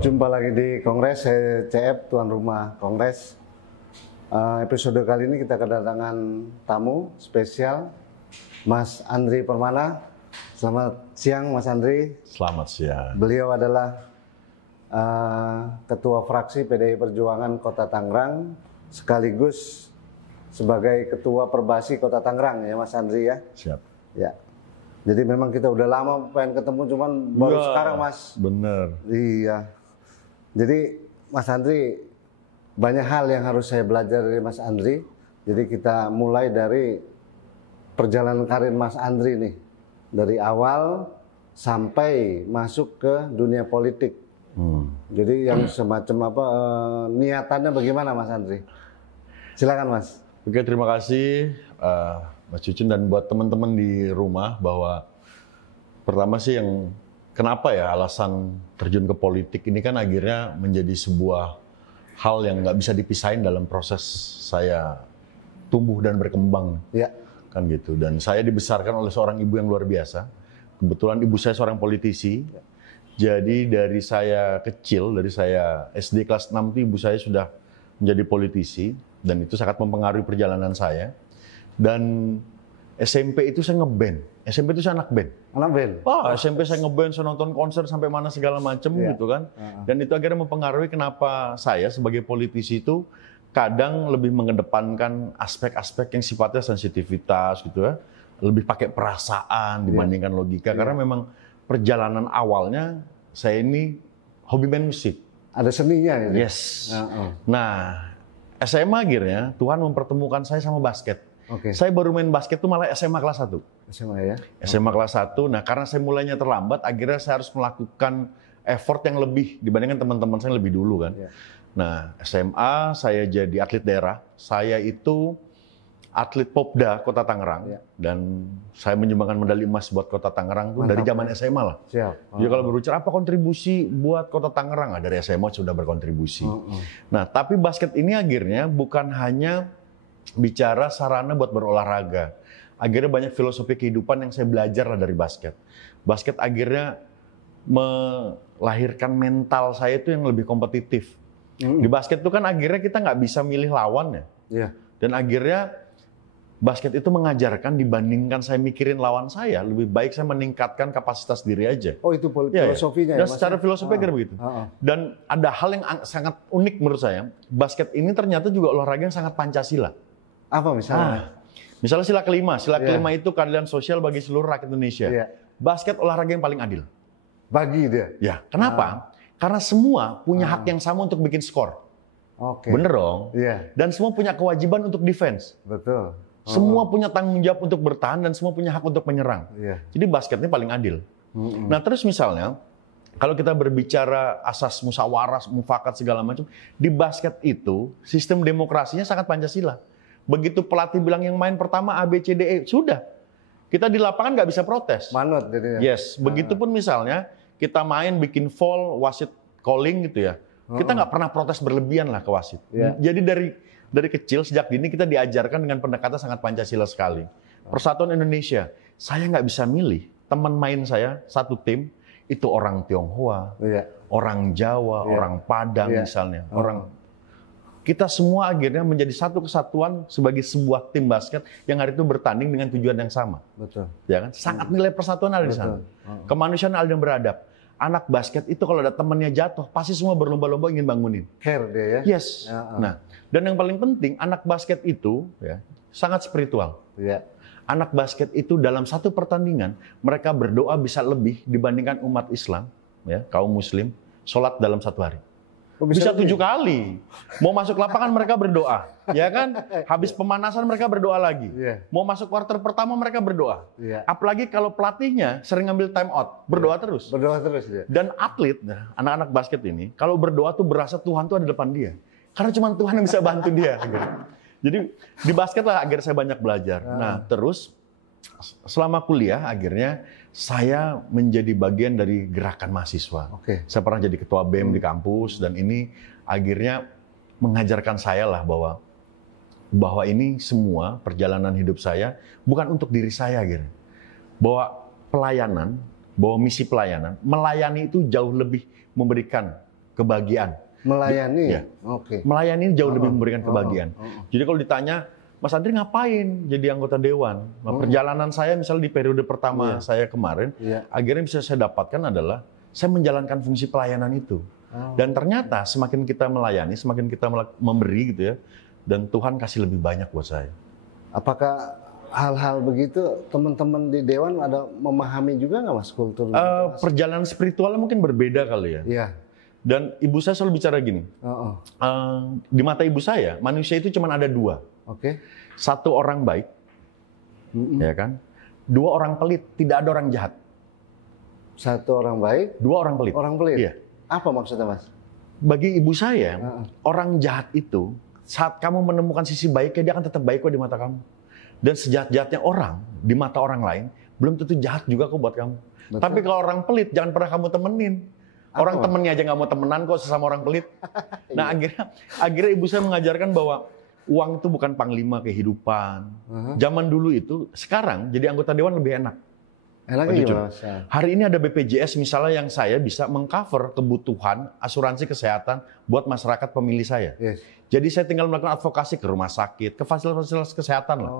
Jumpa lagi di Kongres, saya CF, tuan rumah Kongres. Episode kali ini kita kedatangan tamu spesial, Mas Andri Permana. Selamat siang, Mas Andri. Selamat siang. Beliau adalah Ketua Fraksi PDI Perjuangan Kota Tangerang, sekaligus sebagai Ketua Perbasi Kota Tangerang, ya Mas Andri ya? Siap. Ya. Jadi memang kita udah lama pengen ketemu, cuman baru sekarang, Mas. Bener. Iya. Jadi Mas Andri, banyak hal yang harus saya belajar dari Mas Andri. Jadi kita mulai dari perjalanan karir Mas Andri nih. Dari awal sampai masuk ke dunia politik. Jadi yang semacam apa, niatannya bagaimana Mas Andri? Silakan Mas. Oke, terima kasih Mas Cucun dan buat teman-teman di rumah, bahwa pertama sih yang kenapa ya alasan terjun ke politik ini kan akhirnya menjadi sebuah hal yang nggak bisa dipisahin dalam proses saya tumbuh dan berkembang. Ya. Kan gitu. Dan saya dibesarkan oleh seorang ibu yang luar biasa. Kebetulan ibu saya seorang politisi. Jadi dari saya kecil, dari saya SD kelas 6 itu ibu saya sudah menjadi politisi, dan itu sangat mempengaruhi perjalanan saya. Dan SMP itu saya ngeband. SMP itu saya anak band. Anak band? SMP saya ngeband, saya nonton konser sampai mana segala macam gitu kan. Dan itu akhirnya mempengaruhi kenapa saya sebagai politisi itu kadang lebih mengedepankan aspek-aspek yang sifatnya sensitivitas gitu ya. Lebih pakai perasaan dibandingkan logika. Karena memang perjalanan awalnya saya ini hobi main musik. Ada seninya gitu? Yes. Nah, SMA akhirnya Tuhan mempertemukan saya sama basket. Saya baru main basket tuh malah SMA kelas 1. SMA ya? SMA kelas 1. Nah, karena saya mulainya terlambat, akhirnya saya harus melakukan effort yang lebih dibandingkan teman-teman saya yang lebih dulu kan. Nah, SMA saya jadi atlet daerah. Saya itu atlet Popda Kota Tangerang. Dan saya menyumbangkan medali emas buat Kota Tangerang tuh dari zaman SMA lah. Siap. Jadi kalau berbicara apa kontribusi buat Kota Tangerang, dari SMA sudah berkontribusi. Nah, tapi basket ini akhirnya bukan hanya bicara sarana buat berolahraga. Akhirnya banyak filosofi kehidupan yang saya belajar lah dari basket. Basket akhirnya melahirkan mental saya itu yang lebih kompetitif. Di basket itu kan akhirnya kita nggak bisa milih lawan ya. Dan akhirnya basket itu mengajarkan dibandingkan saya mikirin lawan saya, lebih baik saya meningkatkan kapasitas diri aja. Oh itu filosofinya ya? Dan secara filosofi akhirnya begitu. Dan ada hal yang sangat unik menurut saya. Basket ini ternyata juga olahraga yang sangat Pancasila. Apa misalnya? Misalnya sila kelima. Sila kelima itu keadilan sosial bagi seluruh rakyat Indonesia. Basket olahraga yang paling adil. Bagi dia? Ya. Kenapa? Karena semua punya hak yang sama untuk bikin skor. Bener dong? Dan semua punya kewajiban untuk defense. Betul. Semua punya tanggung jawab untuk bertahan dan semua punya hak untuk menyerang. Jadi basketnya paling adil. Nah terus misalnya, kalau kita berbicara asas musyawarah, mufakat segala macam, di basket itu sistem demokrasinya sangat Pancasila. Begitu pelatih bilang yang main pertama A, B, C, D, E, sudah. Kita di lapangan nggak bisa protes. Manut jadinya. Yes, begitupun misalnya kita main bikin foul, wasit calling gitu ya. Kita nggak pernah protes berlebihan lah ke wasit. Jadi dari kecil, sejak dini kita diajarkan dengan pendekatan sangat Pancasila sekali. Persatuan Indonesia, saya nggak bisa milih teman main saya satu tim itu orang Tionghoa, orang Jawa, orang Padang misalnya, kita semua akhirnya menjadi satu kesatuan sebagai sebuah tim basket yang hari itu bertanding dengan tujuan yang sama. Betul. Ya kan? Sangat nilai persatuan ada di sana. Kemanusiaan ada yang beradab. Anak basket itu kalau ada temannya jatuh, pasti semua berlomba-lomba ingin bangunin. Care dia ya? Yes. Nah, dan yang paling penting, anak basket itu ya, sangat spiritual. Anak basket itu dalam satu pertandingan, mereka berdoa bisa lebih dibandingkan umat Islam, ya, kaum muslim, sholat dalam satu hari. Bisa 7 kali. Mau masuk lapangan mereka berdoa, ya kan? Habis pemanasan mereka berdoa lagi. Mau masuk quarter pertama mereka berdoa. Apalagi kalau pelatihnya sering ngambil time out, berdoa terus. Berdoa terus dia. Dan atlet, anak-anak basket ini, kalau berdoa tuh berasa Tuhan tuh ada di depan dia. Karena cuma Tuhan yang bisa bantu dia. Gitu. Jadi di basket lah akhirnya saya banyak belajar. Nah terus selama kuliah akhirnya saya menjadi bagian dari gerakan mahasiswa. Saya pernah jadi ketua BEM di kampus dan ini akhirnya mengajarkan saya lah bahwa ini semua perjalanan hidup saya bukan untuk diri saya gitu. Bahwa pelayanan, bahwa misi pelayanan, melayani itu jauh lebih memberikan kebahagiaan. Melayani? Ya. Oke. Melayani jauh lebih memberikan kebahagiaan. Jadi kalau ditanya, Mas Andri ngapain jadi anggota dewan? Nah, perjalanan saya misalnya di periode pertama saya kemarin, akhirnya bisa saya dapatkan adalah saya menjalankan fungsi pelayanan itu. Dan ternyata semakin kita melayani, semakin kita memberi gitu ya, dan Tuhan kasih lebih banyak buat saya. Apakah hal-hal begitu teman-teman di dewan ada memahami juga nggak Mas kultur? Perjalanan spiritualnya mungkin berbeda kali ya. Iya. Dan ibu saya selalu bicara gini, di mata ibu saya manusia itu cuma ada dua. Oke. Satu orang baik, ya kan? Dua orang pelit, tidak ada orang jahat. Satu orang baik, dua orang pelit. Orang pelit. Iya. Apa maksudnya Mas? Bagi ibu saya, orang jahat itu saat kamu menemukan sisi baiknya dia akan tetap baik kok di mata kamu. Dan sejahat-jahatnya orang di mata orang lain belum tentu jahat juga kok buat kamu. Betul. Tapi kalau orang pelit jangan pernah kamu temenin. Orang temennya aja nggak mau temenan kok sesama orang pelit. Nah akhirnya ibu saya mengajarkan bahwa uang itu bukan panglima kehidupan. Zaman dulu itu, sekarang jadi anggota dewan lebih enak. Enaknya gimana? Hari ini ada BPJS misalnya yang saya bisa mengcover kebutuhan asuransi kesehatan buat masyarakat pemilih saya. Yes. Jadi saya tinggal melakukan advokasi ke rumah sakit, ke fasilitas kesehatan lah.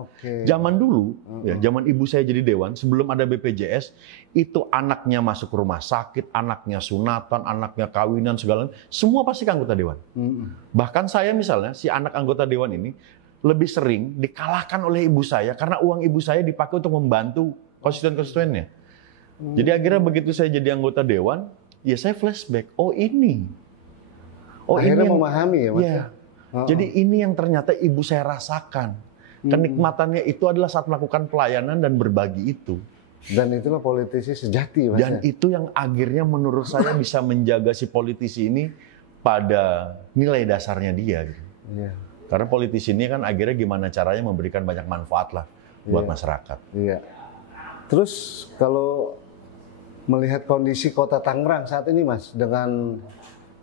Zaman dulu, ya, zaman ibu saya jadi dewan, sebelum ada BPJS, itu anaknya masuk ke rumah sakit, anaknya sunatan, anaknya kawinan, segala semua pasti ke anggota dewan. Bahkan saya misalnya, si anak anggota dewan ini, lebih sering dikalahkan oleh ibu saya, karena uang ibu saya dipakai untuk membantu konstituen-konstituennya. Jadi akhirnya begitu saya jadi anggota dewan, ya saya flashback, oh ini. Akhirnya memahami ya Mas? Ya. Jadi ini yang ternyata ibu saya rasakan. Kenikmatannya itu adalah saat melakukan pelayanan dan berbagi itu. Dan itulah politisi sejati Mas. Dan itu yang akhirnya menurut saya bisa menjaga si politisi ini pada nilai dasarnya dia. Gitu. Iya. Karena politisi ini kan akhirnya gimana caranya memberikan banyak manfaat lah buat masyarakat. Iya. Terus kalau melihat kondisi kota Tangerang saat ini Mas, dengan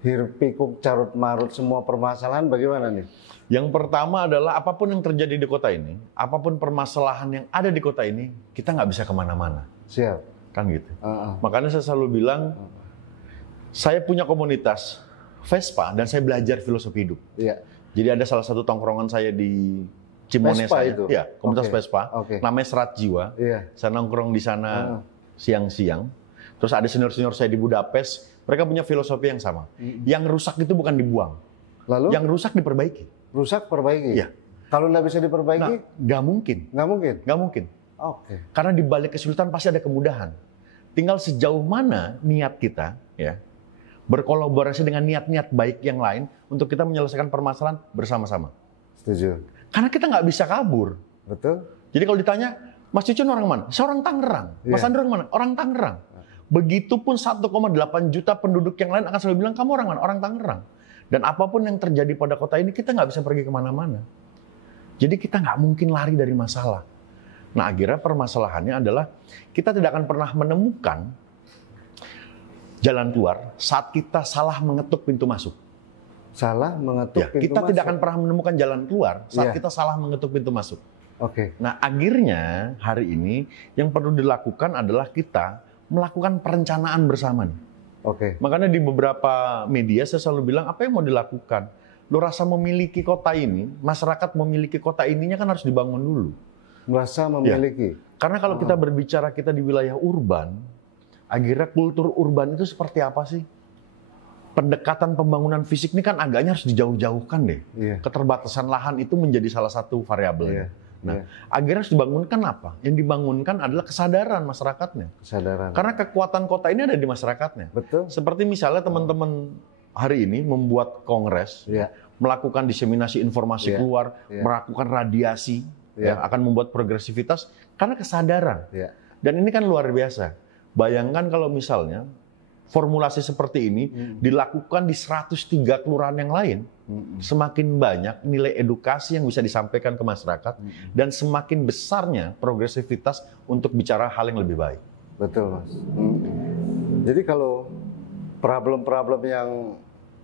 hiruk pikuk carut marut semua permasalahan, bagaimana nih? Yang pertama adalah apapun yang terjadi di kota ini, apapun permasalahan yang ada di kota ini, kita nggak bisa kemana-mana. Siap. Kan gitu. Makanya saya selalu bilang, saya punya komunitas Vespa dan saya belajar filosofi hidup. Iya. Jadi ada salah satu tongkrongan saya di Cimone Vespa saya, itu? ya, komunitas Vespa, namanya Serat Jiwa. Iya. Saya nongkrong di sana siang-siang. Terus ada senior-senior saya di Budapest, mereka punya filosofi yang sama. Yang rusak itu bukan dibuang, lalu yang rusak diperbaiki. Rusak perbaiki. Iya. Kalau nggak bisa diperbaiki, nggak mungkin. Nggak mungkin. Nggak mungkin. Oke. Karena di balik kesulitan pasti ada kemudahan. Tinggal sejauh mana niat kita, ya, berkolaborasi dengan niat-niat baik yang lain untuk kita menyelesaikan permasalahan bersama-sama. Setuju. Karena kita nggak bisa kabur. Betul. Jadi kalau ditanya, Mas Cucun orang mana? Saya orang Tangerang. Mas Andri orang mana? Orang Tangerang. Begitupun 1,8 juta penduduk yang lain akan selalu bilang, kamu orang mana? Orang Tangerang. Dan apapun yang terjadi pada kota ini, kita nggak bisa pergi kemana-mana. Jadi kita nggak mungkin lari dari masalah. Nah akhirnya permasalahannya adalah, kita tidak akan pernah menemukan jalan keluar saat kita salah mengetuk pintu masuk. Salah mengetuk pintu kita masuk. tidak akan pernah menemukan jalan keluar saat kita salah mengetuk pintu masuk. Oke. Nah akhirnya hari ini yang perlu dilakukan adalah kita melakukan perencanaan bersama nih. Oke. Makanya di beberapa media saya selalu bilang, apa yang mau dilakukan? Lo rasa memiliki kota ini, masyarakat memiliki kota ininya kan harus dibangun dulu. Merasa memiliki. Karena kalau kita berbicara kita di wilayah urban, akhirnya kultur urban itu seperti apa sih? Pendekatan pembangunan fisik ini kan agaknya harus dijauh-jauhkan deh. Keterbatasan lahan itu menjadi salah satu variabelnya. Nah, akhirnya harus dibangunkan apa? Yang dibangunkan adalah kesadaran masyarakatnya. Kesadaran. Karena kekuatan kota ini ada di masyarakatnya. Betul. Seperti misalnya teman-teman hari ini membuat kongres, melakukan diseminasi informasi keluar, melakukan radiasi, akan membuat progresivitas karena kesadaran. Dan ini kan luar biasa. Bayangkan kalau misalnya formulasi seperti ini dilakukan di 103 kelurahan yang lain, semakin banyak nilai edukasi yang bisa disampaikan ke masyarakat dan semakin besarnya progresivitas untuk bicara hal yang lebih baik. Betul, Mas. Jadi kalau problem-problem yang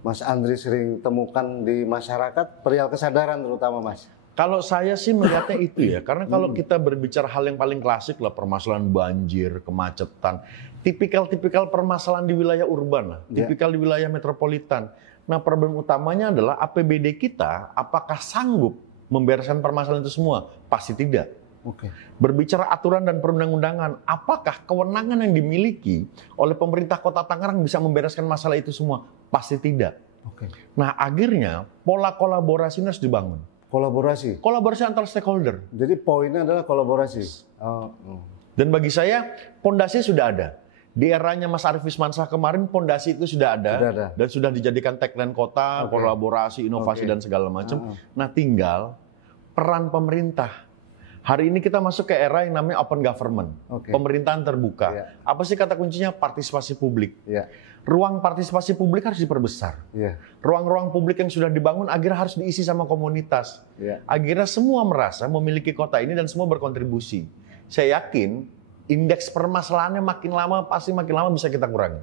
Mas Andri sering temukan di masyarakat, perihal kesadaran terutama, Mas. Kalau saya sih melihatnya itu ya, karena kalau kita berbicara hal yang paling klasik lah, permasalahan banjir, kemacetan, tipikal permasalahan di wilayah urban lah, tipikal di wilayah metropolitan. Nah, problem utamanya adalah APBD kita apakah sanggup membereskan permasalahan itu semua? Pasti tidak. Oke. Berbicara aturan dan perundang-undangan, apakah kewenangan yang dimiliki oleh pemerintah Kota Tangerang bisa membereskan masalah itu semua? Pasti tidak. Oke. Nah, akhirnya pola kolaborasi ini harus dibangun. Kolaborasi. Kolaborasi antar stakeholder. Jadi poinnya adalah kolaborasi. Dan bagi saya, pondasi sudah ada. Di eranya Mas Arief Wismansyah kemarin, pondasi itu sudah ada. Dan sudah dijadikan tagline kota, kolaborasi, inovasi, dan segala macam. Nah, tinggal peran pemerintah. Hari ini kita masuk ke era yang namanya open government. Pemerintahan terbuka. Apa sih kata kuncinya? Partisipasi publik. Ruang partisipasi publik harus diperbesar. Ruang-ruang publik yang sudah dibangun akhirnya harus diisi sama komunitas. Akhirnya semua merasa memiliki kota ini dan semua berkontribusi. Saya yakin indeks permasalahannya makin lama bisa kita kurangi.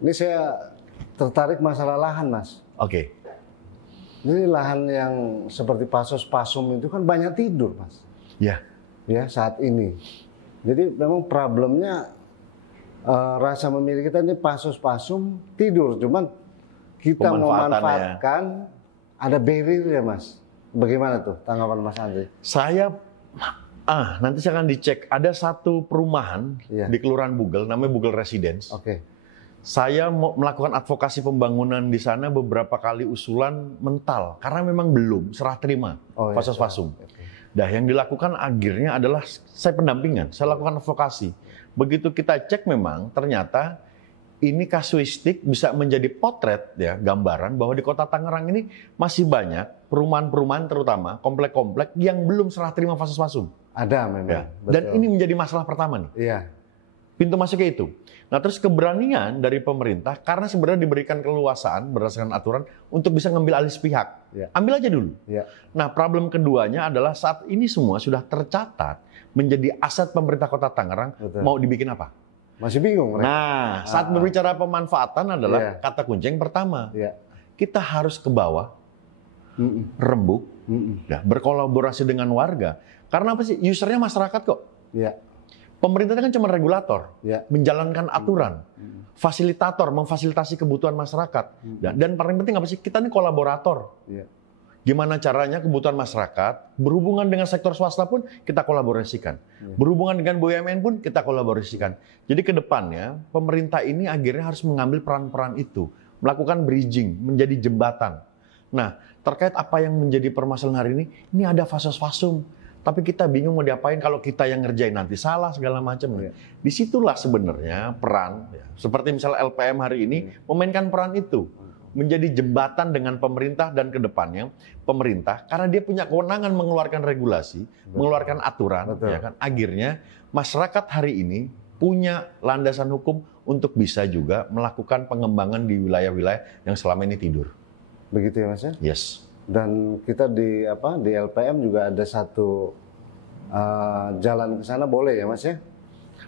Ini saya tertarik masalah lahan, Mas. Oke. Ini lahan yang seperti Pasos Pasum itu kan banyak tidur, Mas. Ya saat ini. Jadi memang problemnya rasa memilih kita ini Pasos Pasum tidur, cuman kita memanfaatkan ada barrier ya, Mas. Bagaimana tuh tanggapan Mas Andri? Nanti saya akan dicek. Ada satu perumahan di Kelurahan Bugel, namanya Bugel Residence. Saya mau melakukan advokasi pembangunan di sana beberapa kali usulan mental karena memang belum serah terima Pasos Pasum. Nah, yang dilakukan akhirnya adalah saya pendampingan, saya lakukan advokasi. Begitu kita cek memang ternyata ini kasuistik bisa menjadi potret ya, gambaran bahwa di Kota Tangerang ini masih banyak perumahan-perumahan terutama komplek-komplek yang belum serah terima Pasos Pasum. Ada memang. Dan ini menjadi masalah pertama nih. Pintu masuknya itu. Nah, terus keberanian dari pemerintah karena sebenarnya diberikan keleluasaan berdasarkan aturan untuk bisa ngambil alih sepihak. Ambil aja dulu. Nah, problem keduanya adalah saat ini semua sudah tercatat menjadi aset pemerintah Kota Tangerang. Mau dibikin apa? Masih bingung. Nah, saat berbicara pemanfaatan adalah kata kunci yang pertama. Kita harus ke bawah, rembuk, berkolaborasi dengan warga. Karena apa sih? Usernya masyarakat kok. Pemerintah kan cuma regulator, menjalankan aturan, fasilitator, memfasilitasi kebutuhan masyarakat. Dan paling penting apa sih? Kita ini kolaborator. Gimana caranya kebutuhan masyarakat berhubungan dengan sektor swasta pun kita kolaborasikan. Berhubungan dengan BUMN pun kita kolaborasikan. Jadi ke depannya pemerintah ini akhirnya harus mengambil peran-peran itu, melakukan bridging, menjadi jembatan. Nah, terkait apa yang menjadi permasalahan hari ini ada Pasos Pasum. Tapi kita bingung mau diapain kalau kita yang ngerjain nanti salah segala macam. Disitulah sebenarnya peran, seperti misalnya LPM hari ini memainkan peran itu. Menjadi jembatan dengan pemerintah dan ke depannya pemerintah karena dia punya kewenangan mengeluarkan regulasi, mengeluarkan aturan, ya kan. Akhirnya masyarakat hari ini punya landasan hukum untuk bisa juga melakukan pengembangan di wilayah-wilayah yang selama ini tidur. Begitu ya, Mas ya? Yes. Dan kita di LPM juga ada satu jalan ke sana, boleh ya, Mas ya?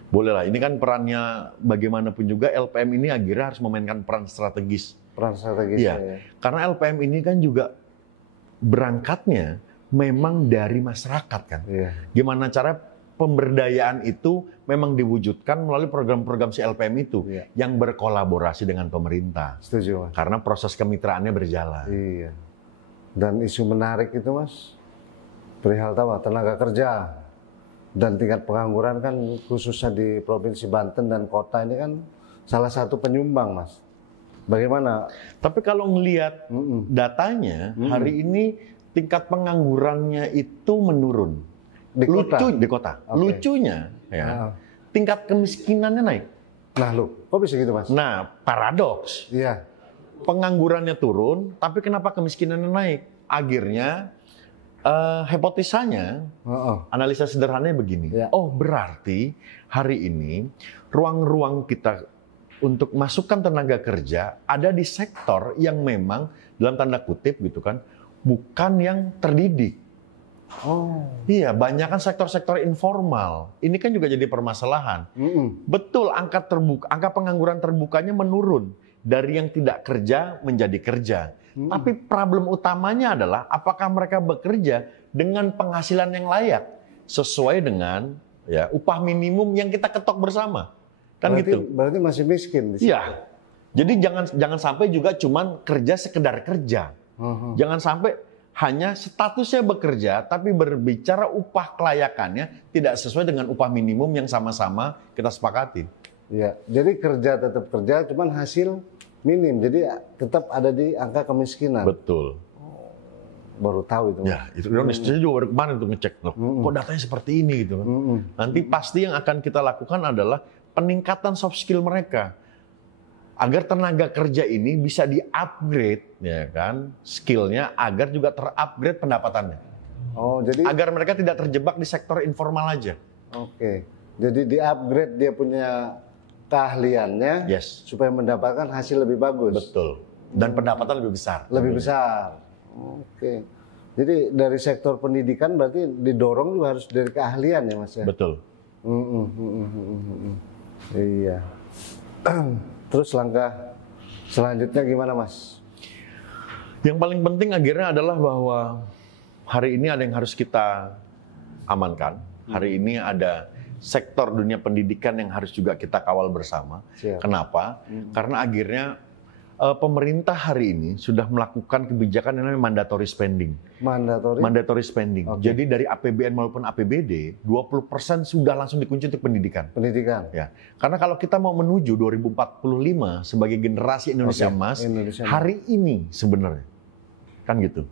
Boleh lah. Ini kan perannya bagaimanapun juga LPM ini akhirnya harus memainkan peran strategis. Peran strategis. Iya. Karena LPM ini kan juga berangkatnya memang dari masyarakat kan. Gimana cara pemberdayaan itu memang diwujudkan melalui program-program si LPM itu yang berkolaborasi dengan pemerintah. Setuju, Mas. Karena proses kemitraannya berjalan. Iya. Dan isu menarik itu, Mas, perihal tenaga kerja dan tingkat pengangguran kan khususnya di Provinsi Banten dan kota ini kan salah satu penyumbang, Mas. Bagaimana? Tapi kalau ngelihat datanya hari ini tingkat penganggurannya itu menurun. Di kota. Lucunya ya, tingkat kemiskinannya naik. Nah, kok bisa gitu, Mas? Nah, paradoks. Penganggurannya turun, tapi kenapa kemiskinannya naik? Akhirnya hipotesanya, analisa sederhananya begini. Oh, berarti hari ini ruang-ruang kita untuk masukkan tenaga kerja ada di sektor yang memang dalam tanda kutip gitu kan, bukan yang terdidik. Iya, banyak kan sektor-sektor informal. Ini kan juga jadi permasalahan. Betul, angka pengangguran terbukanya menurun dari yang tidak kerja menjadi kerja. Tapi problem utamanya adalah apakah mereka bekerja dengan penghasilan yang layak sesuai dengan ya upah minimum yang kita ketok bersama. Kan gitu. Berarti masih miskin di situ. Iya. Jadi jangan sampai juga cuman kerja sekedar kerja. Jangan sampai hanya statusnya bekerja, tapi berbicara upah kelayakannya tidak sesuai dengan upah minimum yang sama-sama kita sepakati. Iya, jadi kerja tetap kerja, cuman hasil minim, jadi tetap ada di angka kemiskinan. Betul. Baru tahu itu. Ya, itu saya juga baru kemarin tuh ngecek loh. Kok datanya seperti ini gitu kan. Nanti pasti yang akan kita lakukan adalah peningkatan soft skill mereka. Agar tenaga kerja ini bisa di-upgrade, ya kan, skillnya, agar juga ter-upgrade pendapatannya. Oh, jadi agar mereka tidak terjebak di sektor informal aja. Oke, jadi di-upgrade dia punya keahliannya, supaya mendapatkan hasil lebih bagus. Betul. Dan pendapatan lebih besar. Lebih besar. Oke. Jadi dari sektor pendidikan berarti didorong juga harus dari keahlian ya Mas ya? Betul. Iya. Terus langkah selanjutnya gimana Mas? Yang paling penting akhirnya adalah bahwa hari ini ada yang harus kita amankan. Hari ini ada sektor dunia pendidikan yang harus juga kita kawal bersama. Siap. Kenapa? Karena akhirnya pemerintah hari ini sudah melakukan kebijakan yang namanya mandatory spending. Mandatory spending. Okay. Jadi dari APBN maupun APBD, 20% sudah langsung dikunci untuk pendidikan. Ya. Karena kalau kita mau menuju 2045 sebagai generasi Indonesia emas, hari ini sebenarnya. Kan gitu.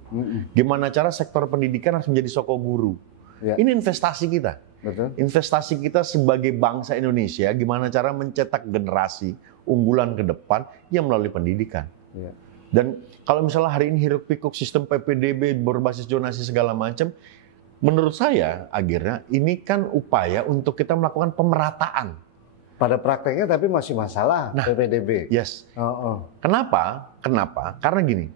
Gimana cara sektor pendidikan harus menjadi soko guru. Ya. Ini investasi kita. Betul. Investasi kita sebagai bangsa Indonesia, gimana cara mencetak generasi unggulan ke depan yang melalui pendidikan. Ya. Dan kalau misalnya hari ini hiruk pikuk sistem PPDB berbasis zonasi segala macam, menurut saya akhirnya ini kan upaya untuk kita melakukan pemerataan. Pada prakteknya tapi masih masalah PPDB. Yes. Kenapa? Karena gini,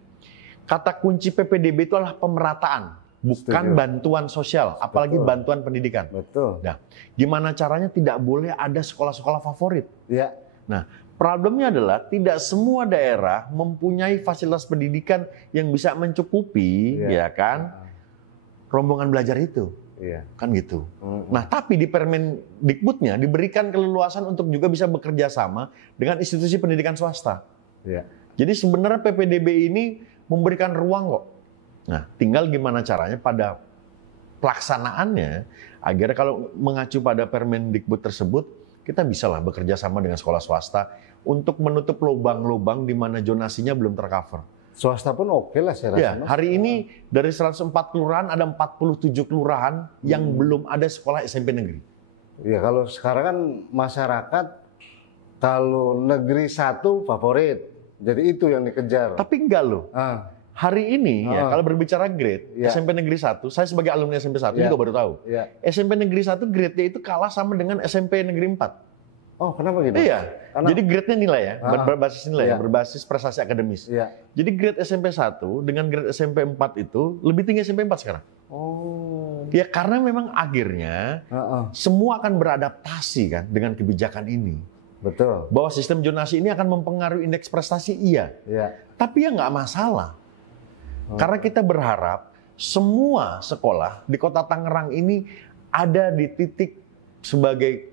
kata kunci PPDB itu adalah pemerataan. Bukan bantuan sosial, apalagi bantuan pendidikan. Betul. Nah, gimana caranya tidak boleh ada sekolah-sekolah favorit? Ya. Nah, problemnya adalah tidak semua daerah mempunyai fasilitas pendidikan yang bisa mencukupi, ya kan, rombongan belajar itu. Iya. Kan gitu. Nah, tapi di Permendikbudnya diberikan keleluasan untuk juga bisa bekerja sama dengan institusi pendidikan swasta. Iya. Jadi sebenarnya PPDB ini memberikan ruang kok. Nah, tinggal gimana caranya pada pelaksanaannya, agar kalau mengacu pada Permendikbud tersebut, kita bisalah bekerja sama dengan sekolah swasta untuk menutup lubang-lubang di mana zonasinya belum tercover. Swasta pun oke lah saya rasa. Ya, hari ini dari 104 kelurahan ada 47 kelurahan yang belum ada sekolah SMP negeri. Ya, kalau sekarang kan masyarakat kalau negeri 1 favorit, jadi itu yang dikejar. Tapi enggak loh. Hari ini, ya, kalau berbicara grade, SMP Negeri 1, saya sebagai alumni SMP 1 juga baru tahu. SMP Negeri 1 grade-nya itu kalah sama dengan SMP Negeri 4. Oh, kenapa gitu? Iya, jadi grade-nya nilai ya, berbasis nilai, berbasis prestasi akademis. Jadi grade SMP 1 dengan grade SMP 4 itu lebih tinggi SMP 4 sekarang. Oh. Ya karena memang akhirnya semua akan beradaptasi kan dengan kebijakan ini. Betul. Bahwa sistem zonasi ini akan mempengaruhi indeks prestasi, iya. Tapi ya nggak masalah. Karena kita berharap semua sekolah di Kota Tangerang ini ada di titik sebagai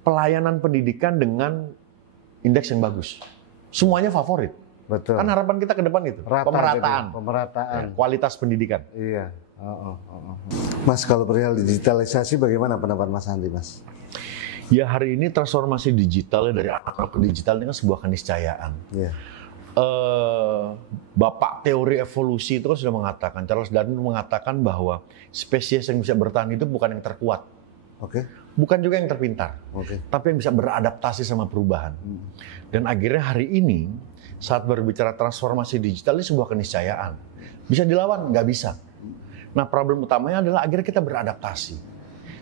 pelayanan pendidikan dengan indeks yang bagus. Semuanya favorit. Betul. Kan harapan kita ke depan itu. Pemerataan. Pemerataan. Kualitas pendidikan. Iya. Mas, kalau perihal digitalisasi bagaimana pendapat Mas Andi, Mas? Ya, hari ini transformasi digital dari analog ke digital ini kan sebuah keniscayaan. Iya. Bapak teori evolusi itu kan sudah mengatakan, Charles Darwin mengatakan bahwa spesies yang bisa bertahan itu bukan yang terkuat, bukan juga yang terpintar, tapi yang bisa beradaptasi sama perubahan. Dan akhirnya hari ini saat berbicara transformasi digital ini sebuah keniscayaan. Bisa dilawan? Nggak bisa. Nah, problem utamanya adalah akhirnya kita beradaptasi.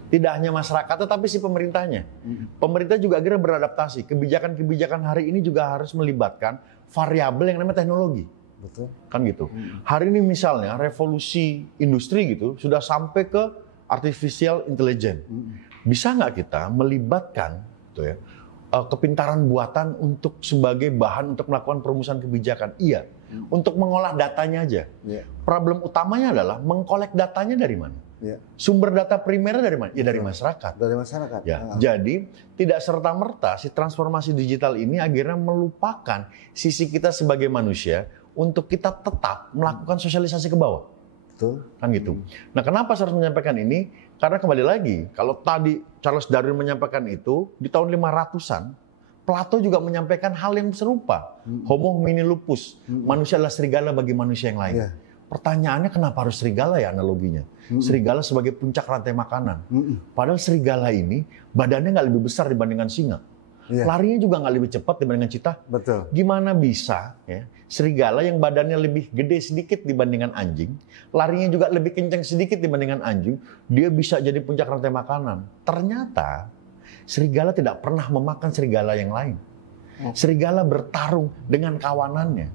Tidak hanya masyarakat, tetapi si pemerintahnya. Pemerintah juga akhirnya beradaptasi. Kebijakan-kebijakan hari ini juga harus melibatkan variabel yang namanya teknologi. Betul. Kan gitu. Hari ini misalnya revolusi industri gitu sudah sampai ke artificial intelligence. Bisa nggak kita melibatkan gitu ya, kepintaran buatan untuk sebagai bahan untuk melakukan perumusan kebijakan? Iya. untuk mengolah datanya aja. Problem utamanya adalah mengkolek datanya dari mana? Sumber data primernya dari mana? Ya dari masyarakat. Dari masyarakat. Ya, jadi tidak serta-merta si transformasi digital ini akhirnya melupakan sisi kita sebagai manusia untuk kita tetap melakukan sosialisasi ke bawah. Betul. Kan gitu. Nah, kenapa saya harus menyampaikan ini? Karena kembali lagi, kalau tadi Charles Darwin menyampaikan itu di tahun 500-an, Plato juga menyampaikan hal yang serupa. Homo homini lupus, manusia adalah serigala bagi manusia yang lain. Pertanyaannya kenapa harus serigala ya analoginya? Serigala sebagai puncak rantai makanan. Padahal serigala ini badannya nggak lebih besar dibandingkan singa. Larinya juga nggak lebih cepat dibandingkan cheetah. Betul. Gimana bisa ya, serigala yang badannya lebih gede sedikit dibandingkan anjing, larinya juga lebih kencang sedikit dibandingkan anjing, dia bisa jadi puncak rantai makanan. Ternyata serigala tidak pernah memakan serigala yang lain. Serigala bertarung dengan kawanannya.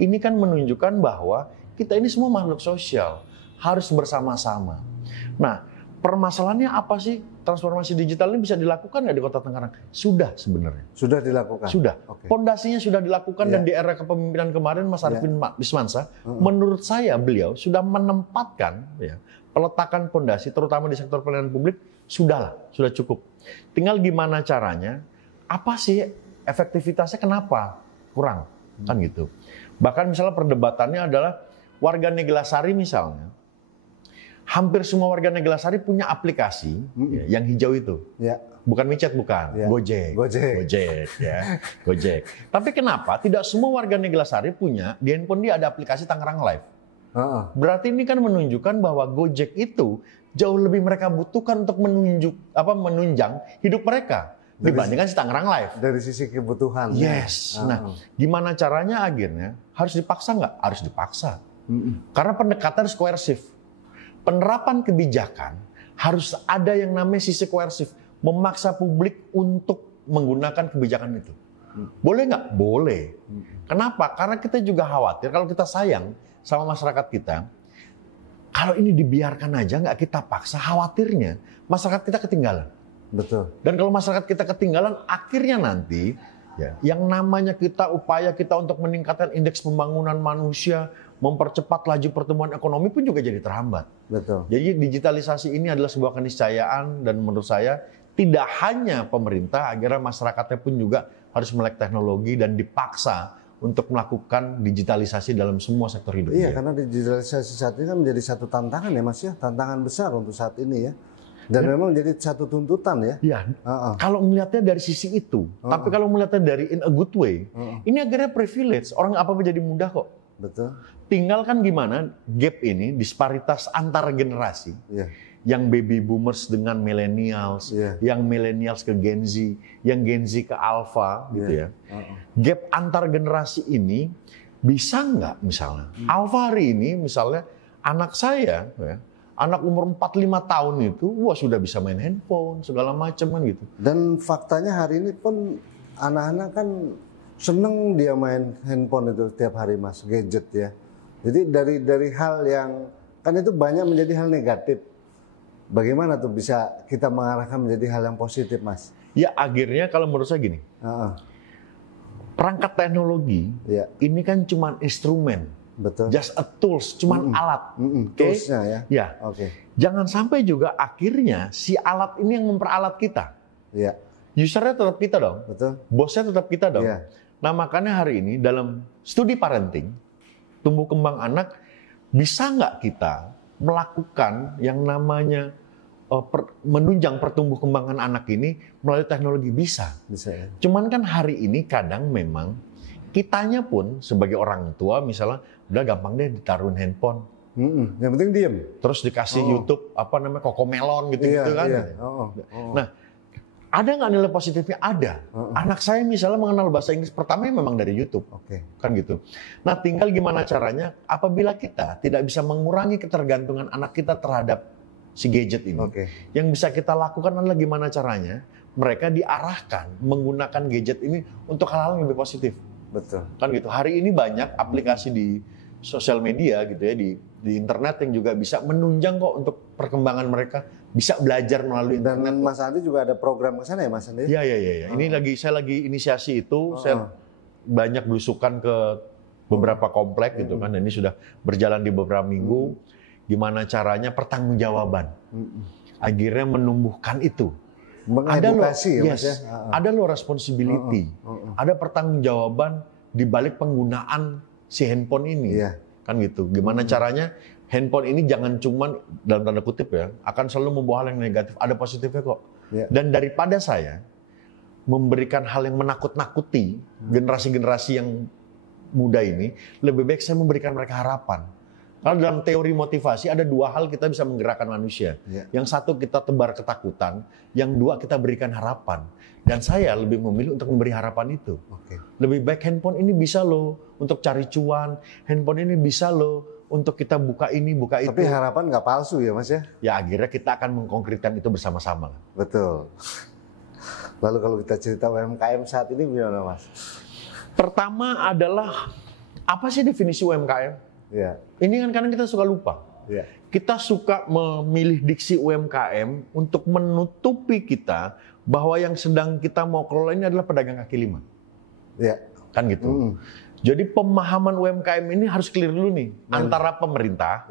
Ini kan menunjukkan bahwa kita ini semua makhluk sosial, harus bersama-sama. Nah, permasalahannya apa sih? Transformasi digital ini bisa dilakukan nggak di Kota Tangerang? Sudah sebenarnya. Sudah dilakukan? Sudah. Okay. Pondasinya sudah dilakukan dan di era kepemimpinan kemarin Mas Arifin Bismansa, menurut saya beliau sudah menempatkan peletakan pondasi terutama di sektor pelayanan publik, sudah cukup. Tinggal gimana caranya, apa sih efektivitasnya, kenapa kurang, kan gitu. Bahkan misalnya perdebatannya adalah warga Neglasari misalnya, hampir semua warga Neglasari punya aplikasi yang hijau itu. Bukan micet, bukan. Gojek. Gojek. Tapi kenapa tidak semua warga Neglasari punya, di handphone dia ada aplikasi Tangerang Live? Berarti ini kan menunjukkan bahwa Gojek itu jauh lebih mereka butuhkan untuk menunjang hidup mereka dibandingkan si Tangerang Live. Dari sisi kebutuhan. Yes. Nah, gimana caranya akhirnya? Harus dipaksa nggak? Harus dipaksa. Karena pendekatan koersif. Penerapan kebijakan harus ada yang namanya sisi koersif. Memaksa publik untuk menggunakan kebijakan itu. Boleh nggak? Boleh. Kenapa? Karena kita juga khawatir kalau kita sayang sama masyarakat kita, kalau ini dibiarkan aja nggak kita paksa, khawatirnya masyarakat kita ketinggalan. Betul. Dan kalau masyarakat kita ketinggalan, akhirnya nanti yang namanya upaya kita untuk meningkatkan indeks pembangunan manusia, mempercepat laju pertumbuhan ekonomi pun juga jadi terhambat. Betul. Jadi digitalisasi ini adalah sebuah keniscayaan dan menurut saya tidak hanya pemerintah, akhirnya masyarakatnya pun juga harus melek teknologi dan dipaksa untuk melakukan digitalisasi dalam semua sektor hidup. Iya, karena digitalisasi saat ini kan menjadi satu tantangan ya Mas ya, tantangan besar untuk saat ini ya. Dan memang jadi satu tuntutan ya. Iya. Kalau melihatnya dari sisi itu, tapi kalau melihatnya dari in a good way, ini akhirnya privilege. Orang apa-apa jadi mudah kok. Betul. Tinggal kan gimana gap ini, disparitas antar generasi. Yang baby boomers dengan millennials, yang millennials ke Gen Z, yang Gen Z ke Alpha, gitu ya. Gap antar generasi ini bisa nggak misalnya? Alpha hari ini misalnya anak saya, anak umur 45 tahun itu, sudah bisa main handphone, segala macam kan gitu. Dan faktanya hari ini pun anak-anak kan seneng dia main handphone itu tiap hari Mas, gadget ya. Jadi dari hal yang, kan itu banyak menjadi hal negatif. Bagaimana tuh bisa kita mengarahkan menjadi hal yang positif Mas? Ya akhirnya kalau menurut saya gini, perangkat teknologi ini kan cuma instrumen. Betul. Just a tools, cuman alat. Toolsnya ya. Jangan sampai juga akhirnya si alat ini yang memperalat kita. Usernya tetap kita dong. Betul. Bosnya tetap kita dong. Nah makanya hari ini dalam studi parenting, tumbuh kembang anak, bisa nggak kita melakukan yang namanya menunjang pertumbuh kembangan anak ini melalui teknologi? Bisa ya. Cuman kan hari ini kadang memang kitanya pun sebagai orang tua misalnya udah gampang deh ditaruhin handphone. Yang penting diem. Terus dikasih YouTube Cocomelon gitu-gitu kan. Nah, ada nggak nilai positifnya? Ada. Anak saya misalnya mengenal bahasa Inggris pertama memang dari YouTube. Kan gitu. Nah, tinggal gimana caranya apabila kita tidak bisa mengurangi ketergantungan anak kita terhadap si gadget ini. Yang bisa kita lakukan adalah gimana caranya mereka diarahkan menggunakan gadget ini untuk hal-hal yang lebih positif. Betul. Kan gitu. Hari ini banyak aplikasi di sosial media gitu ya, di internet yang juga bisa menunjang kok untuk perkembangan mereka, bisa belajar melalui internet. Dan Mas Andi juga ada program ke sana ya Mas Andi? Iya. Ini saya lagi inisiasi itu, saya banyak belusukan ke beberapa komplek gitu kan. Ini sudah berjalan di beberapa minggu. Gimana caranya pertanggungjawaban. Akhirnya menumbuhkan itu. Mengedukasi ya Mas ya. Ada lo responsibility. Ada pertanggungjawaban di balik penggunaan si handphone ini. Kan gitu. Gimana caranya handphone ini jangan cuman dalam tanda kutip ya, akan selalu membawa hal yang negatif. Ada positifnya kok. Dan daripada saya memberikan hal yang menakut-nakuti generasi-generasi yang muda ini, lebih baik saya memberikan mereka harapan. Karena dalam teori motivasi ada dua hal kita bisa menggerakkan manusia. Yang satu kita tebar ketakutan, yang dua kita berikan harapan. Dan saya lebih memilih untuk memberi harapan itu. Lebih baik handphone ini bisa loh untuk cari cuan, handphone ini bisa loh untuk kita buka ini, buka itu. Tapi harapan nggak palsu ya Mas ya? Ya akhirnya kita akan mengkonkretkan itu bersama-sama. Betul. Lalu kalau kita cerita UMKM saat ini gimana Mas? Pertama adalah, apa sih definisi UMKM? Ini kan kadang kita suka lupa. Kita suka memilih diksi UMKM untuk menutupi kita bahwa yang sedang kita mau kelola ini adalah pedagang kaki lima. Kan gitu. Jadi pemahaman UMKM ini harus clear dulu nih antara pemerintah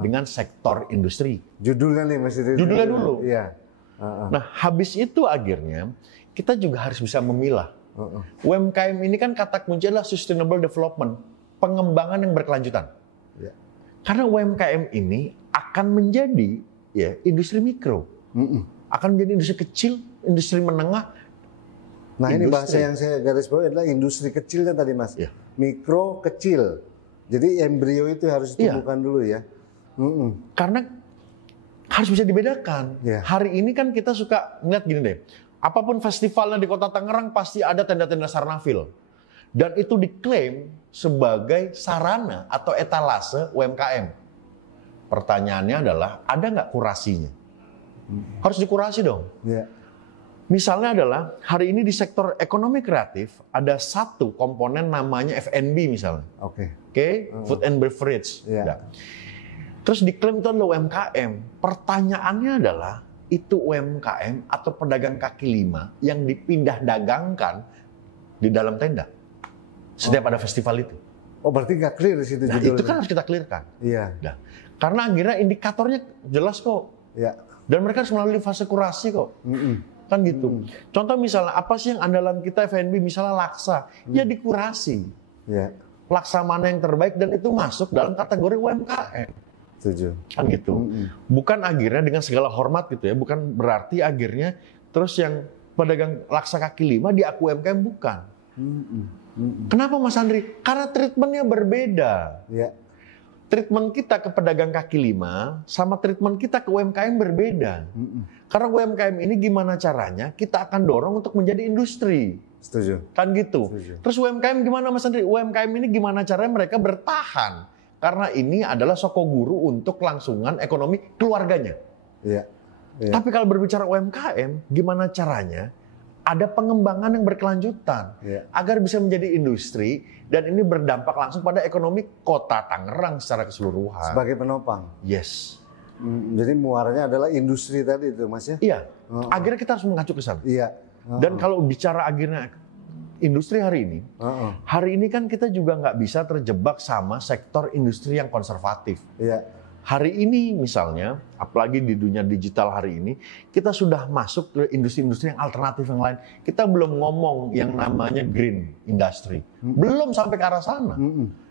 dengan sektor industri. Judulnya nih Mas. Judulnya dulu. Nah, habis itu akhirnya kita juga harus bisa memilah. UMKM ini kan kata kunci adalah sustainable development, pengembangan yang berkelanjutan. Karena UMKM ini akan menjadi industri mikro, akan menjadi industri kecil, industri menengah. Nah ini bahasa yang saya garis bawahi adalah industri kecilnya tadi Mas. Mikro kecil. Jadi embrio itu harus ditumbuhkan dulu ya. Karena harus bisa dibedakan. Hari ini kan kita suka ngeliat gini deh. Apapun festivalnya di Kota Tangerang pasti ada tenda-tenda Sarnafil. Dan itu diklaim sebagai sarana atau etalase UMKM. Pertanyaannya adalah, ada nggak kurasinya? Harus dikurasi dong. Misalnya adalah, hari ini di sektor ekonomi kreatif, ada satu komponen namanya F&B misalnya. Food and beverage. Terus diklaim itu adalah UMKM. Pertanyaannya adalah, itu UMKM atau pedagang kaki lima yang dipindah dagangkan di dalam tenda setiap ada festival itu. Berarti nggak clear di situ judulnya. Itu kan harus kita clearkan. Karena akhirnya indikatornya jelas kok. Dan mereka harus melalui fase kurasi kok. Kan gitu. Contoh misalnya, apa sih yang andalan kita F&B, misalnya laksa. Ya dikurasi. Laksa mana yang terbaik dan itu masuk dalam kategori UMKM. Setuju. Kan gitu. Bukan akhirnya dengan segala hormat gitu ya, bukan berarti akhirnya terus yang pedagang laksa kaki lima diaku UMKM, bukan. Kenapa Mas Andri? Karena treatmentnya berbeda. Treatment kita ke pedagang kaki lima sama treatment kita ke UMKM berbeda. Karena UMKM ini gimana caranya kita akan dorong untuk menjadi industri. Setuju. Kan gitu. Terus UMKM gimana Mas Andri? UMKM ini gimana caranya mereka bertahan? Karena ini adalah sokoguru untuk kelangsungan ekonomi keluarganya. Tapi kalau berbicara UMKM, gimana caranya ada pengembangan yang berkelanjutan agar bisa menjadi industri dan ini berdampak langsung pada ekonomi Kota Tangerang secara keseluruhan. Sebagai penopang. Yes. Jadi muaranya adalah industri tadi itu Mas ya? Akhirnya kita harus mengacu ke sana. Dan kalau bicara akhirnya industri hari ini kan kita juga nggak bisa terjebak sama sektor industri yang konservatif. Hari ini misalnya, apalagi di dunia digital hari ini, kita sudah masuk ke industri-industri yang alternatif yang lain. Kita belum ngomong yang namanya green industry. Belum sampai ke arah sana.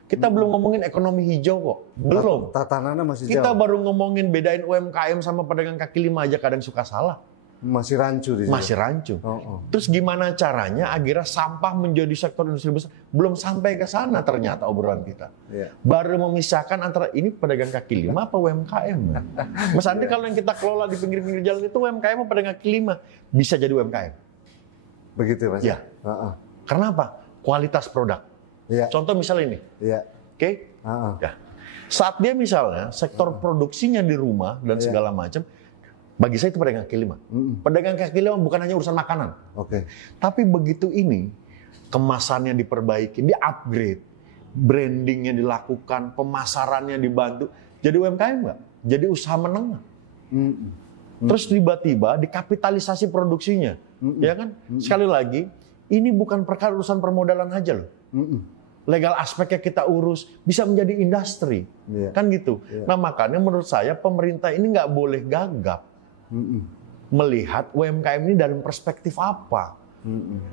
Kita belum ngomongin ekonomi hijau kok. Belum. Tatanannya masih jauh. Kita baru ngomongin bedain UMKM sama pedagang kaki lima aja kadang suka salah. Masih rancu di situ. Masih rancu. Terus gimana caranya akhirnya sampah menjadi sektor industri besar? Belum sampai ke sana ternyata obrolan kita. Baru memisahkan antara ini pedagang kaki lima apa UMKM. Mas Andri kalau yang kita kelola di pinggir-pinggir jalan itu UMKM apa pedagang kaki lima? Bisa jadi UMKM. Begitu Mas? Karena apa? Kualitas produk. Contoh misalnya ini. Saat dia misalnya sektor produksinya di rumah dan segala macam, bagi saya itu pedagang kaki lima. Pedagang kaki lima bukan hanya urusan makanan. Tapi begitu ini, kemasannya diperbaiki, di-upgrade, brandingnya dilakukan, pemasarannya dibantu. Jadi UMKM nggak? Jadi usaha menengah. Terus tiba-tiba dikapitalisasi produksinya. Ya kan? Sekali lagi, ini bukan perkara urusan permodalan aja loh. legal aspeknya kita urus, bisa menjadi industri, kan gitu. Nah makanya menurut saya pemerintah ini nggak boleh gagap melihat UMKM ini dalam perspektif apa,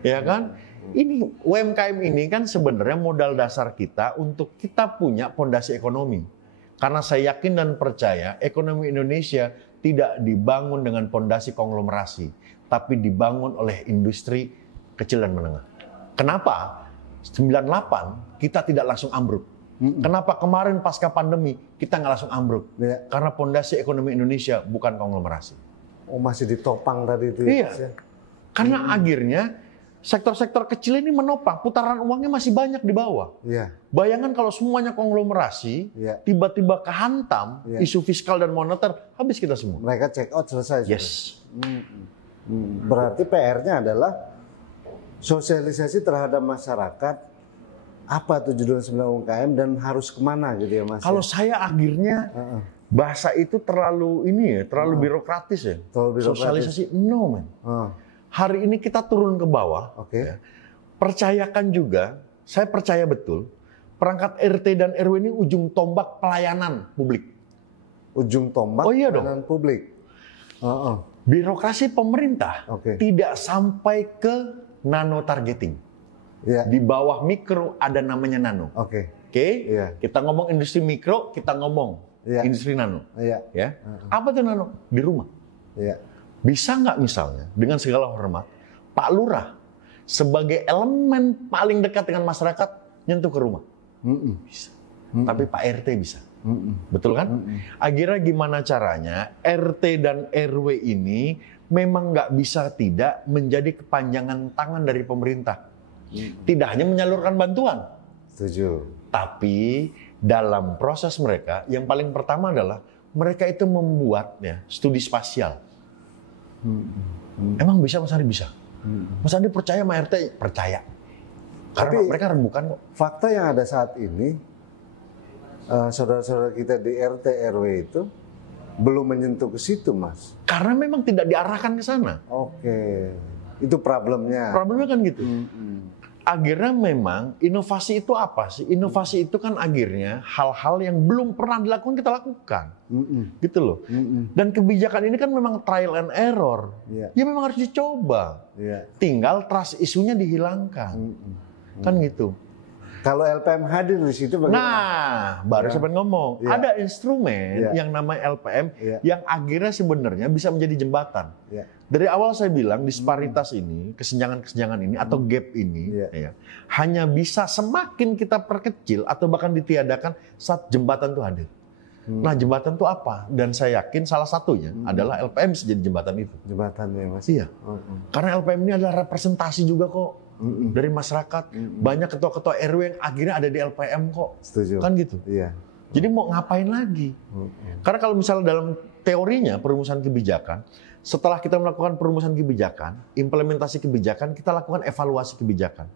ya kan? Ini UMKM ini kan sebenarnya modal dasar kita untuk kita punya fondasi ekonomi. Karena saya yakin dan percaya ekonomi Indonesia tidak dibangun dengan fondasi konglomerasi, tapi dibangun oleh industri kecil dan menengah. Kenapa? 98 kita tidak langsung ambruk. Kenapa kemarin pasca pandemi kita nggak langsung ambruk? Karena fondasi ekonomi Indonesia bukan konglomerasi. Oh, masih ditopang tadi itu. Iya. Karena akhirnya sektor-sektor kecil ini menopang, putaran uangnya masih banyak di bawah. Bayangkan kalau semuanya konglomerasi, tiba-tiba kehantam isu fiskal dan moneter, habis kita semua. Mereka check out selesai. Yes. Berarti PR-nya adalah sosialisasi terhadap masyarakat, apa tuh judul 9 UMKM dan harus kemana gitu ya Mas? Kalau saya akhirnya bahasa itu terlalu terlalu birokratis ya. Terlalu birokratis. Sosialisasi, no man. Hari ini kita turun ke bawah, ya. Percayakan juga, saya percaya betul, perangkat RT dan RW ini ujung tombak pelayanan publik. Ujung tombak pelayanan publik. Birokrasi pemerintah tidak sampai ke nano targeting. Di bawah mikro ada namanya nano. Kita ngomong industri mikro, kita ngomong industri nano. Ya. Apa itu nano? Di rumah. Bisa nggak misalnya dengan segala hormat Pak Lurah sebagai elemen paling dekat dengan masyarakat nyentuh ke rumah? Bisa. Tapi Pak RT bisa. Betul kan? Akhirnya gimana caranya RT dan RW ini memang nggak bisa tidak menjadi kepanjangan tangan dari pemerintah. Tidak hanya menyalurkan bantuan. Setuju. Tapi dalam proses mereka, yang paling pertama adalah mereka itu membuat studi spasial. Emang bisa Mas Andi? Bisa. Mas Andi percaya sama RT? Percaya. Karena mereka rembukan kok. Fakta yang ada saat ini, saudara-saudara kita di RT RW itu belum menyentuh ke situ, Mas. Karena memang tidak diarahkan ke sana. Itu problemnya. Problemnya kan gitu. Akhirnya memang inovasi itu apa sih? Inovasi itu kan akhirnya hal-hal yang belum pernah dilakukan kita lakukan. Gitu loh. Dan kebijakan ini kan memang trial and error. Ya memang harus dicoba. Tinggal trust isunya dihilangkan. Kan gitu. Kalau LPM hadir di situ bagaimana? Nah, baru saya ngomong. Ada instrumen yang namanya LPM yang akhirnya sebenarnya bisa menjadi jembatan. Dari awal saya bilang disparitas ini, kesenjangan-kesenjangan ini atau gap ini hanya bisa semakin kita perkecil atau bahkan ditiadakan saat jembatan itu hadir. Nah, jembatan itu apa? Dan saya yakin salah satunya adalah LPM jadi jembatan itu. Jembatannya, Mas. Iya. Karena LPM ini adalah representasi juga kok. Dari masyarakat, banyak ketua-ketua RW yang akhirnya ada di LPM kok. Setuju. Kan gitu. Jadi mau ngapain lagi? Karena kalau misalnya dalam teorinya perumusan kebijakan, setelah kita melakukan perumusan kebijakan, implementasi kebijakan, kita lakukan evaluasi kebijakan.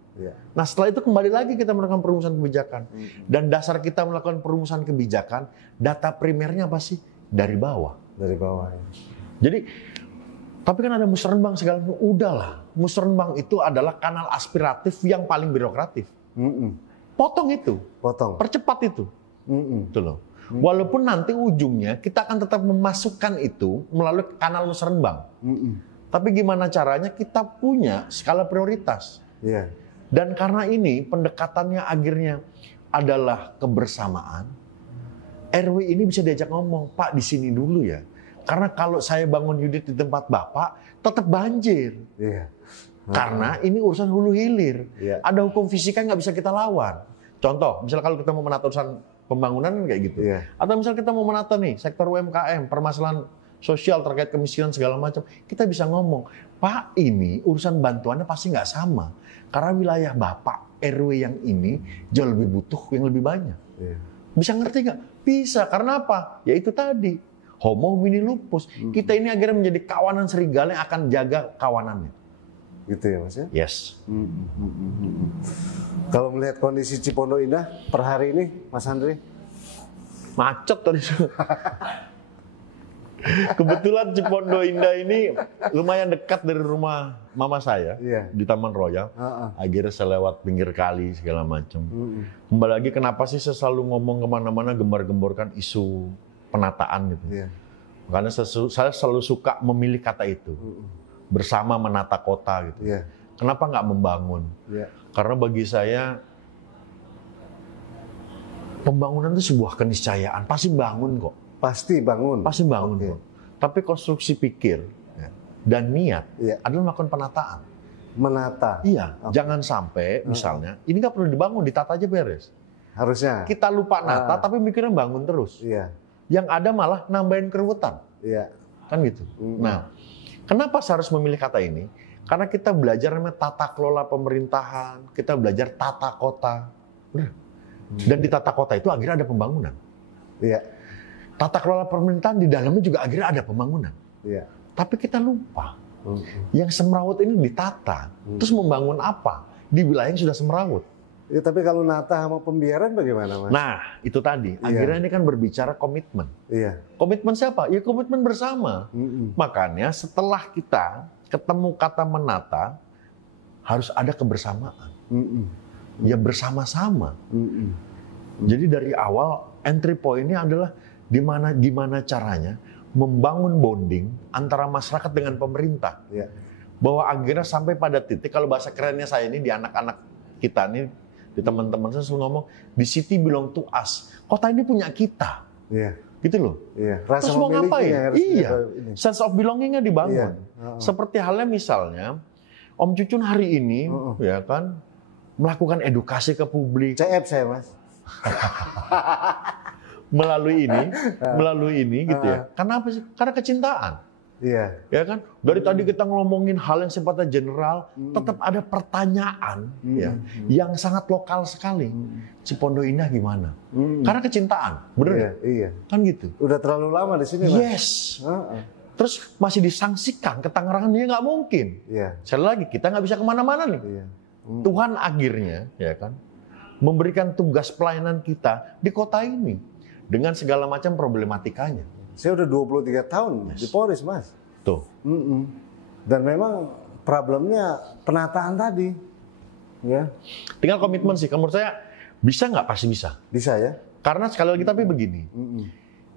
Nah setelah itu kembali lagi kita melakukan perumusan kebijakan. Dan dasar kita melakukan perumusan kebijakan, data primernya apa sih? Dari bawah. Dari bawah. Jadi, tapi kan ada musrenbang segala macam. Udahlah, musrenbang itu adalah kanal aspiratif yang paling birokratif. Potong itu. Percepat itu. Itu loh. Walaupun nanti ujungnya kita akan tetap memasukkan itu melalui kanal musrenbang. Tapi gimana caranya kita punya skala prioritas. Dan karena ini pendekatannya akhirnya adalah kebersamaan. RW ini bisa diajak ngomong, Pak di sini dulu ya. Karena kalau saya bangun unit di tempat Bapak, tetap banjir. Karena ini urusan hulu hilir. Ada hukum fisika nggak bisa kita lawan. Contoh, misalnya kalau kita mau menata urusan pembangunan kayak gitu. Atau misalnya kita mau menata nih sektor UMKM, permasalahan sosial terkait kemiskinan segala macam, kita bisa ngomong, Pak ini urusan bantuannya pasti nggak sama. Karena wilayah Bapak RW yang ini jauh lebih butuh yang lebih banyak. Bisa ngerti nggak? Bisa. Karena apa? Ya itu tadi. Homo homini lupus. Kita ini akhirnya menjadi kawanan serigala yang akan jaga kawanannya. Gitu ya Mas ya? Yes. Kalau melihat kondisi Cipondo Indah per hari ini, Mas Andri? Macet tadi. Kebetulan Cipondo Indah ini lumayan dekat dari rumah mama saya, di Taman Royal. Akhirnya saya lewat pinggir kali segala macam. Kembali lagi, kenapa sih saya selalu ngomong kemana-mana gembar-gemborkan isu penataan gitu? Karena saya selalu suka memilih kata itu, bersama menata kota gitu. Kenapa nggak membangun? Karena bagi saya pembangunan itu sebuah keniscayaan, pasti bangun kok. Pasti bangun kok. Tapi konstruksi pikir dan niat adalah melakukan penataan. Menata. Iya, jangan sampai misalnya ini nggak perlu dibangun, ditata aja beres. Harusnya. Kita lupa nata tapi mikirnya bangun terus. Yang ada malah nambahin keruwetan. Kan gitu. Nah, kenapa saya harus memilih kata ini? Karena kita belajar namanya tata kelola pemerintahan, kita belajar tata kota. Dan di tata kota itu akhirnya ada pembangunan. Tata kelola pemerintahan di dalamnya juga akhirnya ada pembangunan. Tapi kita lupa. Yang semrawut ini ditata. Terus membangun apa? Di wilayah yang sudah semrawut. Tapi kalau nata sama pembiaran bagaimana, Mas? Nah, itu tadi. Akhirnya ini kan berbicara komitmen. Komitmen siapa? Ya komitmen bersama. Makanya setelah kita ketemu kata menata, harus ada kebersamaan. Ya bersama-sama. Jadi dari awal entry point-nya adalah gimana caranya membangun bonding antara masyarakat dengan pemerintah. Bahwa akhirnya sampai pada titik, kalau bahasa kerennya saya ini di anak-anak kita nih, di teman-teman saya selalu ngomong, the city belong to us. Kota ini punya kita. Gitu loh. Rasa terus mau ngapain? Iya. Sense of belonging-nya dibangun. Seperti halnya misalnya Om Cucun hari ini ya kan melakukan edukasi ke publik. CF saya, Mas. melalui ini gitu ya. Karena apa sih? Karena kecintaan. Ya kan? Dari tadi kita ngomongin hal yang sifatnya general, tetap ada pertanyaan ya yang sangat lokal sekali. Cipondo Indah gimana? Karena kecintaan, bener? Kan gitu. Udah terlalu lama di sini, Mas. Yes. Terus masih disangsikan ke Tangerang, dia nggak mungkin. Sekali lagi kita nggak bisa kemana-mana nih. Tuhan akhirnya ya kan memberikan tugas pelayanan kita di kota ini dengan segala macam problematikanya. Saya udah 23 tahun di Polres, Mas. Tuh. Dan memang problemnya penataan tadi. Tinggal komitmen sih. Menurut saya bisa nggak? Pasti bisa. Bisa ya. Karena sekali lagi tapi begini.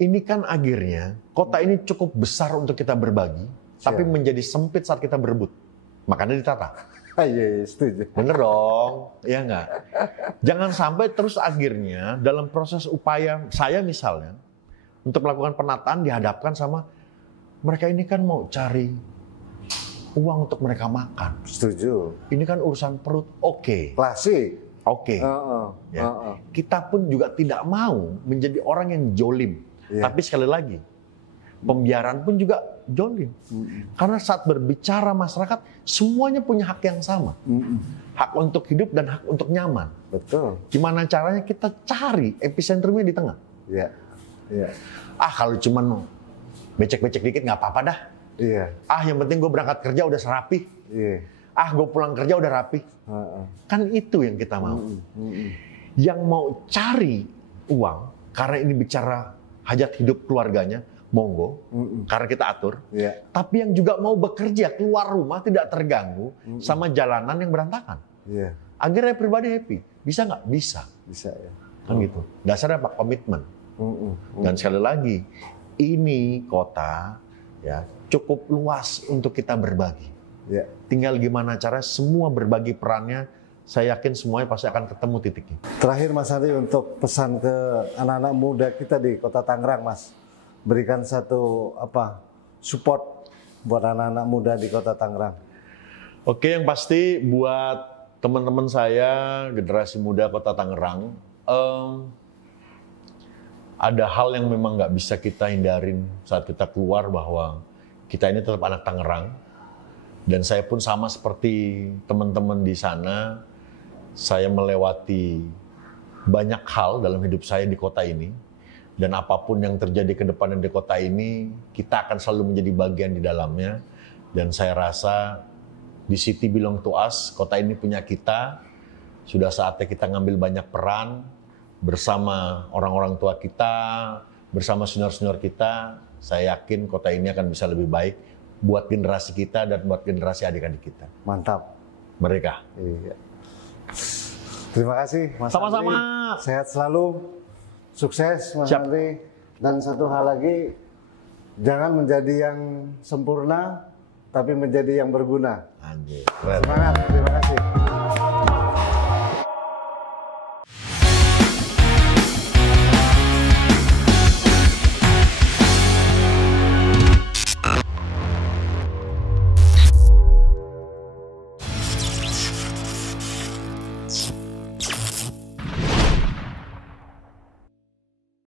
Ini kan akhirnya kota ini cukup besar untuk kita berbagi, tapi menjadi sempit saat kita berebut. Makanya ditata. Iya, setuju. Bener dong, ya nggak? Jangan sampai terus akhirnya dalam proses upaya saya misalnya untuk melakukan penataan dihadapkan sama mereka ini kan mau cari uang untuk mereka makan. Setuju. Ini kan urusan perut, oke. Klasik. Oke. Kita pun juga tidak mau menjadi orang yang jolim. Tapi sekali lagi, pembiaran pun juga jolim. Karena saat berbicara masyarakat, semuanya punya hak yang sama. Hak untuk hidup dan hak untuk nyaman. Betul. Gimana caranya kita cari epicentrumnya di tengah. Kalau cuman becek-becek dikit nggak apa-apa dah. Yang penting gue berangkat kerja udah serapi. Gue pulang kerja udah rapi. Kan itu yang kita mau. Yang mau cari uang, karena ini bicara hajat hidup keluarganya, monggo, karena kita atur. Tapi yang juga mau bekerja, keluar rumah, tidak terganggu sama jalanan yang berantakan. Akhirnya pribadi happy. Bisa nggak? Bisa. Bisa ya. Kan gitu. Dasarnya apa? Komitmen. Dan sekali lagi, ini kota ya cukup luas untuk kita berbagi. Tinggal gimana cara semua berbagi perannya. Saya yakin semuanya pasti akan ketemu titiknya. Terakhir Mas Andri, untuk pesan ke anak-anak muda kita di Kota Tangerang, Mas. Berikan satu support buat anak-anak muda di Kota Tangerang. Oke, yang pasti buat teman-teman saya generasi muda Kota Tangerang, ada hal yang memang nggak bisa kita hindarin saat kita keluar, bahwa kita ini tetap anak Tangerang. Dan saya pun sama seperti teman-teman di sana, saya melewati banyak hal dalam hidup saya di kota ini. Dan apapun yang terjadi ke depannya di kota ini, kita akan selalu menjadi bagian di dalamnya. Dan saya rasa the city belong to us, kota ini punya kita. Sudah saatnya kita ngambil banyak peran bersama orang-orang tua kita, bersama senior-senior kita, saya yakin kota ini akan bisa lebih baik buat generasi kita dan buat generasi adik-adik kita. Mantap. Mereka. Iya. Terima kasih Mas Sama-sama. Andri. Sehat selalu. Sukses Mas Siap. Andri. Dan satu hal lagi, jangan menjadi yang sempurna, tapi menjadi yang berguna. Anjir. Semangat. Terima kasih.